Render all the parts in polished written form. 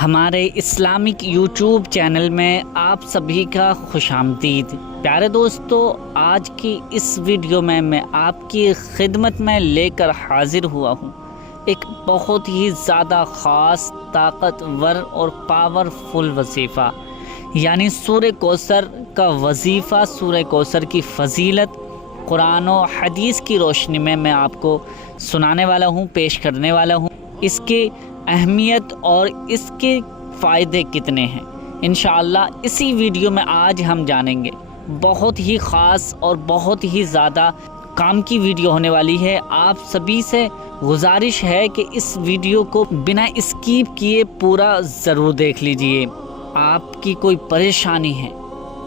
ہمارے Islamic YouTube channel میں آپ سبھی کا خوش آمدید۔ پیارے دوستو، آج کی اس ویڈیو میں آپ کی خدمت میں لے کر حاضر ہوا ہوں ایک بہت ہی زیادہ خاص، طاقتور اور پاورفل وظیفہ، یعنی سورہ کوثر کا وظیفہ، سورہ کوثر کی فضیلت قرآن و حدیث کی روشنی میں آپ کو سنانے والا ہوں، پیش کرنے والا ہوں۔ اس کی اہمیت اور اس کے فائدے کتنے ہیں، انشاءاللہ اسی ویڈیو میں آج ہم جانیں گے۔ بہت ہی خاص اور بہت ہی زیادہ کام کی ویڈیو ہونے والی ہے۔ آپ سبھی سے گزارش ہے کہ اس ویڈیو کو بنا اسکیپ کیے پورا ضرور دیکھ لیجئے۔ آپ کی کوئی پریشانی ہے،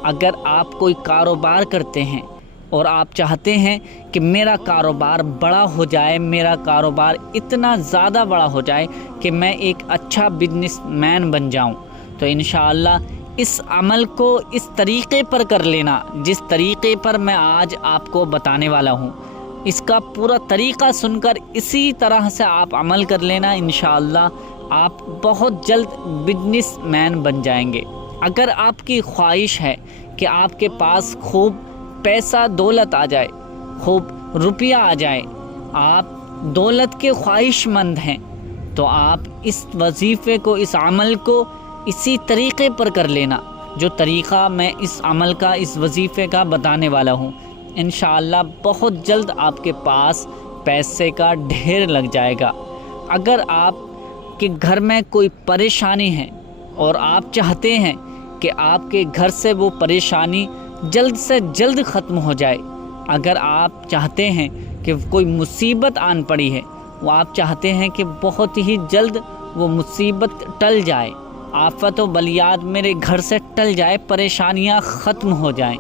اگر آپ کوئی کاروبار کرتے ہیں اور آپ چاہتے ہیں کہ میرا کاروبار بڑا ہو جائے، میرا کاروبار اتنا زیادہ بڑا ہو جائے کہ میں ایک اچھا بزنس مین بن جاؤں، تو انشاءاللہ اس عمل کو اس طریقے پر کر لینا جس طریقے پر میں آج آپ کو بتانے والا ہوں۔ اس کا پورا طریقہ سن کر اسی طرح سے آپ عمل کر لینا، انشاءاللہ آپ بہت جلد بزنس مین بن جائیں گے۔ اگر آپ کی خواہش ہے کہ آپ کے پاس خوب پیسہ دولت آ جائے، خوب روپیہ آ جائے، آپ دولت کے خواہش مند ہیں، تو آپ اس وظیفے کو، اس عمل کو اسی طریقے پر کر لینا جو طریقہ میں اس عمل کا، اس وظیفے کا بتانے والا ہوں۔ انشاءاللہ بہت جلد آپ کے پاس پیسے کا ڈھیر لگ جائے گا۔ اگر آپ کے گھر میں کوئی پریشانی ہے اور آپ چاہتے ہیں کہ آپ کے گھر سے وہ پریشانی جلد سے جلد ختم ہو جائے، اگر آپ چاہتے ہیں کہ کوئی مصیبت آن پڑی ہے، وہ آپ چاہتے ہیں کہ بہت ہی جلد وہ مصیبت ٹل جائے، آفت و بلیات میرے گھر سے ٹل جائے، پریشانیاں ختم ہو جائیں،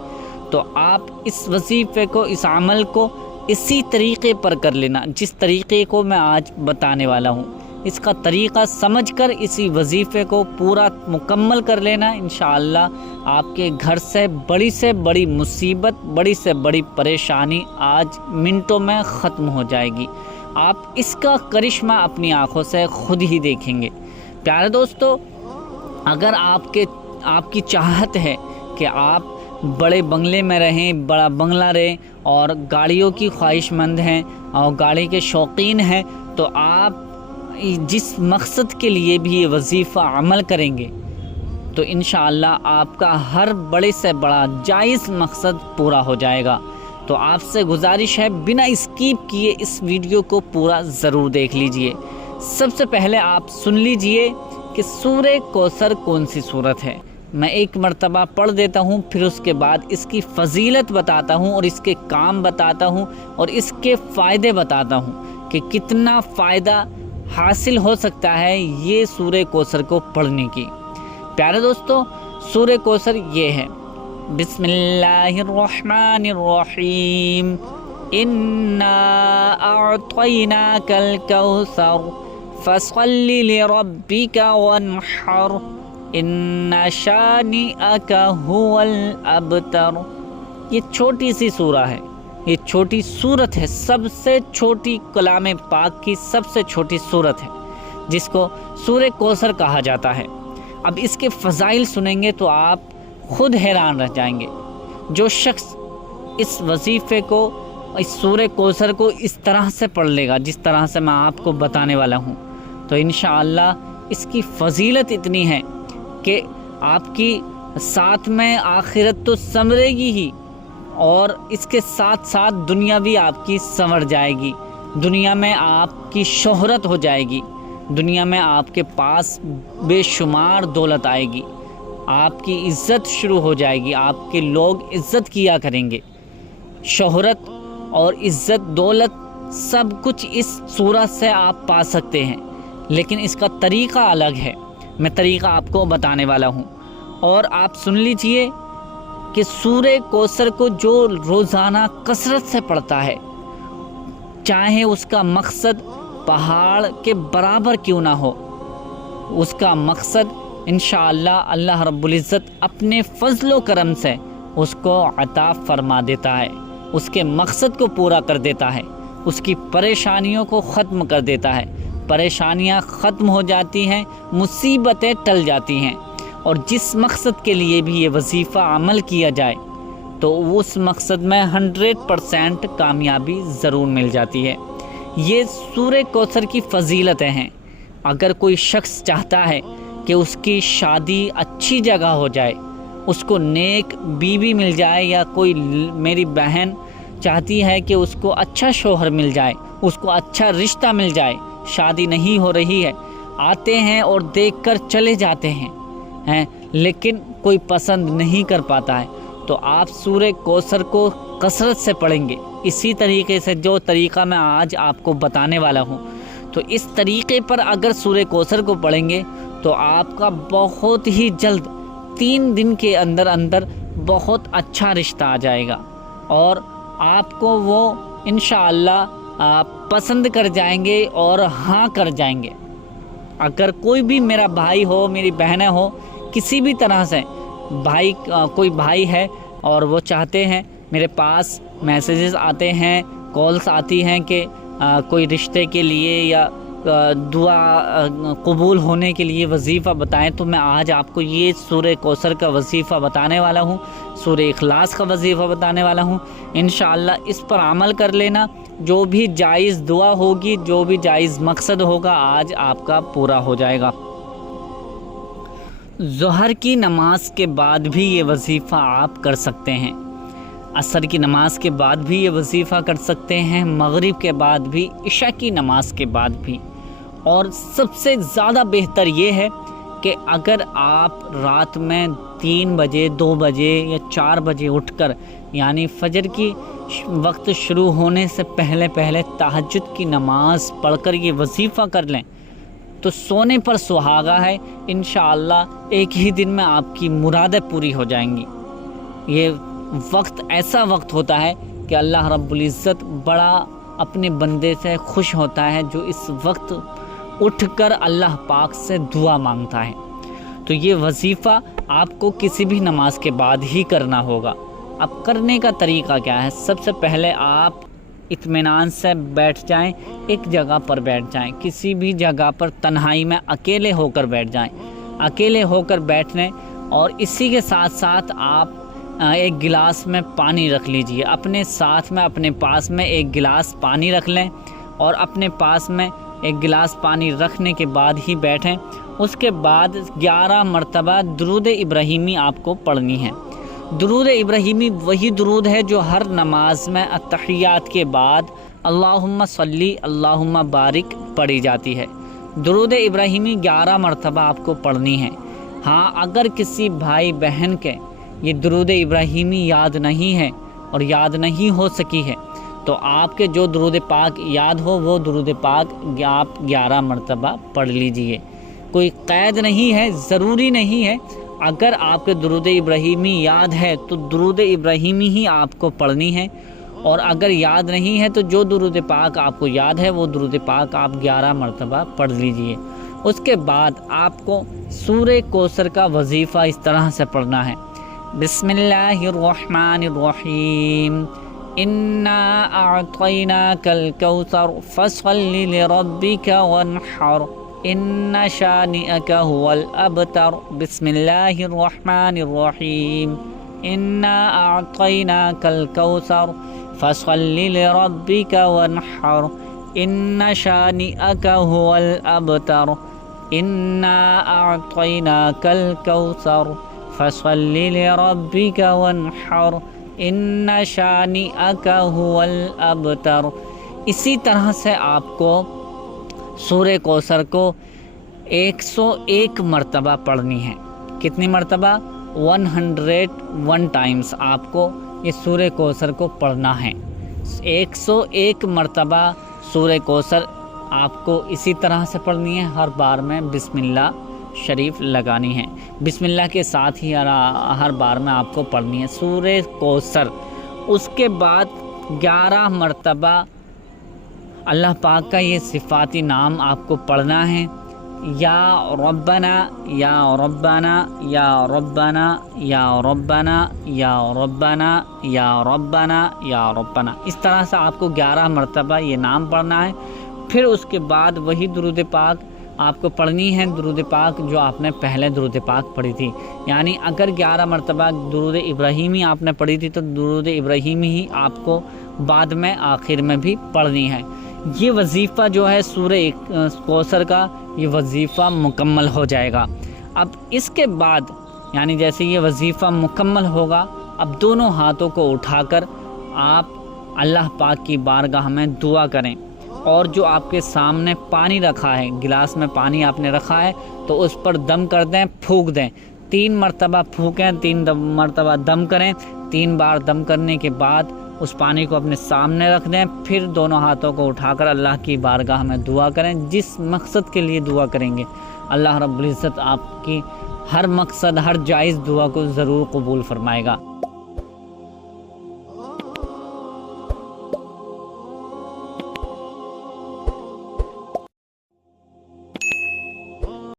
تو آپ اس وظیفے کو، اس عمل کو اسی طریقے پر کر لینا جس طریقے کو میں آج بتانے والا ہوں۔ اس کا طریقہ سمجھ کر اسی وظیفے کو پورا مکمل کر لینا، انشاءاللہ آپ کے گھر سے بڑی مصیبت، بڑی سے بڑی پریشانی آج منٹوں میں ختم ہو جائے گی۔ آپ اس کا کرشمہ اپنی آنکھوں سے خود ہی دیکھیں گے۔ پیارے دوستو، اگر آپ کی چاہت ہے کہ آپ بڑے بنگلے میں رہیں، بڑا بنگلہ رہیں، اور گاڑیوں کی خواہش مند ہیں اور گاڑی کے شوقین ہیں، تو آپ جس مقصد کے لیے بھی یہ وظیفہ عمل کریں گے تو انشاءاللہ آپ کا ہر بڑے سے بڑا جائز مقصد پورا ہو جائے گا۔ تو آپ سے گزارش ہے بنا اسکیپ کیے اس ویڈیو کو پورا ضرور دیکھ لیجئے۔ سب سے پہلے آپ سن لیجئے کہ سورہ کوثر کون سی سورت ہے۔ میں ایک مرتبہ پڑھ دیتا ہوں، پھر اس کے بعد اس کی فضیلت بتاتا ہوں اور اس کے کام بتاتا ہوں اور اس کے فائدے بتاتا ہوں کہ کتنا فائدہ حاصل ہو سکتا ہے یہ سورہ کوثر کو پڑھنے کی۔ پیارے دوستو، سورہ کوثر یہ ہے: بسم اللہ الرحمن الرحیم، انا اعطیناک الکوثر فصل لربک وانحر ان شانئک هو الابتر۔ یہ چھوٹی سی سورہ ہے، یہ چھوٹی سورت ہے، سب سے چھوٹی کلام پاک کی سب سے چھوٹی سورت ہے جس کو سورہ کوثر کہا جاتا ہے۔ اب اس کے فضائل سنیں گے تو آپ خود حیران رہ جائیں گے۔ جو شخص اس وظیفے کو، اس سورہ کوثر کو اس طرح سے پڑھ لے گا جس طرح سے میں آپ کو بتانے والا ہوں، تو انشاءاللہ اس کی فضیلت اتنی ہے کہ آپ کی ساتھ میں آخرت تو سنورے گی ہی، اور اس کے ساتھ ساتھ دنیا بھی آپ کی سنور جائے گی۔ دنیا میں آپ کی شہرت ہو جائے گی، دنیا میں آپ کے پاس بے شمار دولت آئے گی، آپ کی عزت شروع ہو جائے گی، آپ کے لوگ عزت کیا کریں گے۔ شہرت اور عزت، دولت، سب کچھ اس سورت سے آپ پا سکتے ہیں، لیکن اس کا طریقہ الگ ہے۔ میں طریقہ آپ کو بتانے والا ہوں، اور آپ سن لیجئے کہ سورہ کوثر کو جو روزانہ کثرت سے پڑھتا ہے، چاہے اس کا مقصد پہاڑ کے برابر کیوں نہ ہو، اس کا مقصد انشاءاللہ اللہ رب العزت اپنے فضل و کرم سے اس کو عطا فرما دیتا ہے، اس کے مقصد کو پورا کر دیتا ہے، اس کی پریشانیوں کو ختم کر دیتا ہے۔ پریشانیاں ختم ہو جاتی ہیں، مصیبتیں ٹل جاتی ہیں، اور جس مقصد کے لیے بھی یہ وظیفہ عمل کیا جائے تو اس مقصد میں 100% کامیابی ضرور مل جاتی ہے۔ یہ سورہ کوثر کی فضیلتیں ہیں۔ اگر کوئی شخص چاہتا ہے کہ اس کی شادی اچھی جگہ ہو جائے، اس کو نیک بیوی مل جائے، یا کوئی میری بہن چاہتی ہے کہ اس کو اچھا شوہر مل جائے، اس کو اچھا رشتہ مل جائے، شادی نہیں ہو رہی ہے، آتے ہیں اور دیکھ کر چلے جاتے ہیں لیکن کوئی پسند نہیں کر پاتا ہے، تو آپ سورہ کوثر کو کثرت سے پڑھیں گے، اسی طریقے سے جو طریقہ میں آج آپ کو بتانے والا ہوں، تو اس طریقے پر اگر سورہ کوثر کو پڑھیں گے تو آپ کا بہت ہی جلد 3 دن کے اندر اندر بہت اچھا رشتہ آ جائے گا، اور آپ کو وہ انشاءاللہ پسند کر جائیں گے اور ہاں کر جائیں گے۔ اگر کوئی بھی میرا بھائی ہو، میری بہنیں ہو، کسی بھی طرح سے کوئی بھائی ہے اور وہ چاہتے ہیں، میرے پاس میسیجز آتے ہیں، کالز آتی ہیں کہ کوئی رشتے کے لیے یا دعا قبول ہونے کے لیے وظیفہ بتائیں، تو میں آج آپ کو یہ سورہ کوثر کا وظیفہ بتانے والا ہوں، سورہ اخلاص کا وظیفہ بتانے والا ہوں۔ انشاءاللہ اس پر عمل کر لینا، جو بھی جائز دعا ہوگی، جو بھی جائز مقصد ہوگا، آج آپ کا پورا ہو جائے گا۔ ظہر کی نماز کے بعد بھی یہ وظیفہ آپ کر سکتے ہیں، عصر کی نماز کے بعد بھی یہ وظیفہ کر سکتے ہیں، مغرب کے بعد بھی، عشاء کی نماز کے بعد بھی، اور سب سے زیادہ بہتر یہ ہے کہ اگر آپ رات میں 3 بجے، 2 بجے یا 4 بجے اٹھ کر، یعنی فجر کی وقت شروع ہونے سے پہلے تہجد کی نماز پڑھ کر یہ وظیفہ کر لیں تو سونے پر سہاگا ہے، انشاءاللہ ایک ہی دن میں آپ کی مرادیں پوری ہو جائیں گی۔ یہ وقت ایسا وقت ہوتا ہے کہ اللہ رب العزت بڑا اپنے بندے سے خوش ہوتا ہے جو اس وقت اٹھ کر اللہ پاک سے دعا مانگتا ہے۔ تو یہ وظیفہ آپ کو کسی بھی نماز کے بعد ہی کرنا ہوگا۔ اب کرنے کا طریقہ کیا ہے؟ سب سے پہلے آپ اطمینان سے بیٹھ جائیں، ایک جگہ پر بیٹھ جائیں، کسی بھی جگہ پر تنہائی میں اکیلے ہو کر بیٹھ جائیں، اکیلے ہو کر بیٹھ لیں، اور اسی کے ساتھ ساتھ آپ ایک گلاس میں پانی رکھ لیجئے، اپنے ساتھ میں، اپنے پاس میں ایک گلاس پانی رکھ لیں، اور اپنے پاس میں ایک گلاس پانی رکھنے کے بعد ہی بیٹھیں۔ اس کے بعد 11 مرتبہ درود ابراہیمی آپ کو پڑھنی ہے۔ درود ابراہیمی وہی درود ہے جو ہر نماز میں التحیات کے بعد اللہم صلی اللہم بارک پڑھی جاتی ہے۔ درود ابراہیمی 11 مرتبہ آپ کو پڑھنی ہے۔ ہاں، اگر کسی بھائی بہن کے یہ درود ابراہیمی یاد نہیں ہے اور یاد نہیں ہو سکی ہے تو آپ کے جو درود پاک یاد ہو وہ درود پاک آپ 11 مرتبہ پڑھ لیجئے۔ کوئی قید نہیں ہے، ضروری نہیں ہے، اگر آپ کے درود ابراہیمی یاد ہے تو درود ابراہیمی ہی آپ کو پڑھنی ہے، اور اگر یاد نہیں ہے تو جو درود پاک آپ کو یاد ہے وہ درود پاک آپ 11 مرتبہ پڑھ لیجئے۔ اس کے بعد آپ کو سورہ کوثر کا وظیفہ اس طرح سے پڑھنا ہے: بسم اللہ الرحمن الرحیم، انا اعطیناک الکوثر فصل لربک وانحر ان شانئک هو الابتر۔ بسم اللہ الرحمن الرحیم، انا اعطیناک الکوثر فصل لربک وانحر ان شانئک هو الابتر۔ انا اعطیناک الکوثر فصل لربک وانحر ان شانئک هو الابتر۔ اسی طرح سے آپ کو سورہ کوثر کو 101 مرتبہ پڑھنی ہے۔ کتنی مرتبہ؟ 101 ٹائمز آپ کو یہ سورہ کوثر کو پڑھنا ہے۔ 101 مرتبہ سورہ کوثر آپ کو اسی طرح سے پڑھنی ہے، ہر بار میں بسم اللہ شریف لگانی ہے، بسم اللہ کے ساتھ ہی ہر بار میں آپ کو پڑھنی ہے سورہ کوثر۔ اس کے بعد 11 مرتبہ اللہ پاک کا یہ صفاتی نام آپ کو پڑھنا ہے: یا ربنا یا ربنا یا ربنا یا ربنا یا ربنا یا ربنا یا ربنا۔ اس طرح سے آپ کو 11 مرتبہ یہ نام پڑھنا ہے۔ پھر اس کے بعد وہی درود پاک آپ کو پڑھنی ہے، درود پاک جو آپ نے پہلے درود پاک پڑھی تھی۔ یعنی اگر 11 مرتبہ درود ابراہیمی آپ نے پڑھی تھی تو درود ابراہیمی ہی آپ کو بعد میں آخر میں بھی پڑھنی ہے۔ یہ وظیفہ جو ہے سورہ کوثر کا، یہ وظیفہ مکمل ہو جائے گا۔ اب اس کے بعد یعنی جیسے یہ وظیفہ مکمل ہوگا، اب دونوں ہاتھوں کو اٹھا کر آپ اللہ پاک کی بارگاہ میں دعا کریں، اور جو آپ کے سامنے پانی رکھا ہے، گلاس میں پانی آپ نے رکھا ہے، تو اس پر دم کر دیں، پھونک دیں، 3 مرتبہ پھونکیں، 3 مرتبہ دم کریں۔ 3 بار دم کرنے کے بعد اس پانی کو اپنے سامنے رکھ دیں، پھر دونوں ہاتھوں کو اٹھا کر اللہ کی بارگاہ میں دعا کریں۔ جس مقصد کے لیے دعا کریں گے، اللہ رب العزت آپ کی ہر مقصد، ہر جائز دعا کو ضرور قبول فرمائے گا۔